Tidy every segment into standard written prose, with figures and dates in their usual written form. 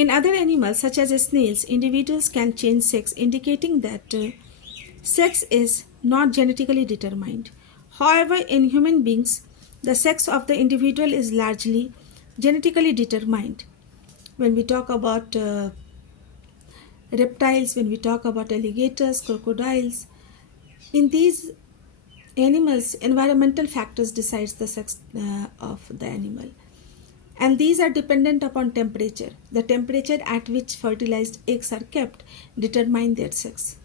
In other animals such as snails, individuals can change sex, indicating that sex is not genetically determined. However, in human beings, the sex of the individual is largely genetically determined. When we talk about reptiles, when we talk about alligators, crocodiles, in these animals, environmental factors decides the sex of the animal, and these are dependent upon temperature. The temperature at which fertilized eggs are kept determine their sex.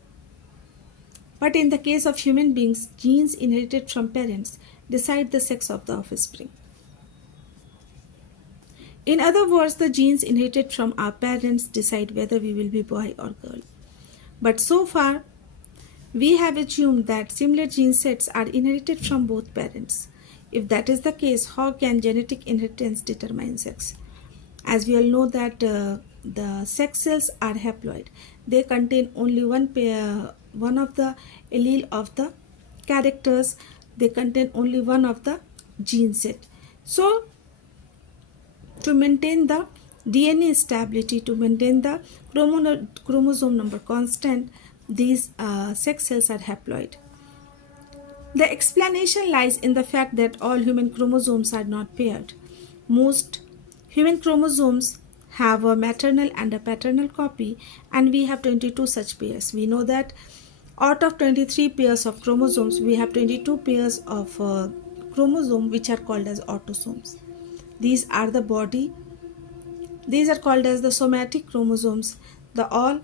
But in the case of human beings, genes inherited from parents decide the sex of the offspring. In other words, the genes inherited from our parents decide whether we will be boy or girl. But so far, we have assumed that similar gene sets are inherited from both parents. If that is the case, how can genetic inheritance determine sex? As we all know that the sex cells are haploid. They contain only one of the allele of the characters. They contain only one of the gene set. So, to maintain the DNA stability, to maintain the chromosome number constant, these sex cells are haploid. The explanation lies in the fact that all human chromosomes are not paired. Most human chromosomes have a maternal and a paternal copy, and we have 22 such pairs. We know that out of 23 pairs of chromosomes, we have 22 pairs of chromosomes which are called as autosomes. These are the body. These are called as the somatic chromosomes. The all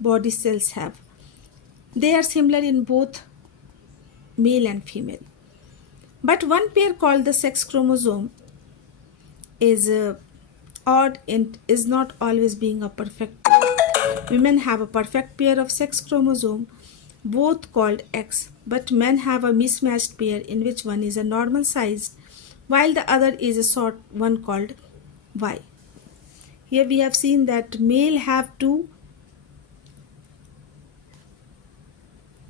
body cells have. They are similar in both male and female. But one pair called the sex chromosome is odd and is not always being a perfect pair. Women have a perfect pair of sex chromosome, both called X, but men have a mismatched pair in which one is a normal sized while the other is a short one called Y. Here we have seen that male have two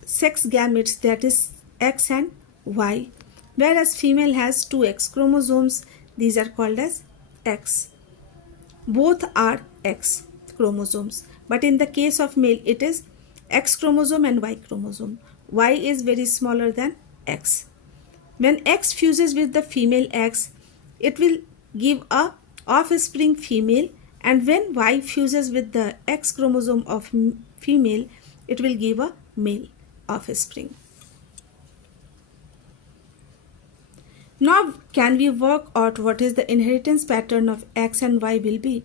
sex gametes, that is X and Y, whereas female has two X chromosomes. These are called as X. Both are X chromosomes, but in the case of male it is X chromosome and Y chromosome. Y is very smaller than X. When X fuses with the female X, it will give a offspring female, and when Y fuses with the X chromosome of female, it will give a male offspring. Now, can we work out what is the inheritance pattern of X and Y will be?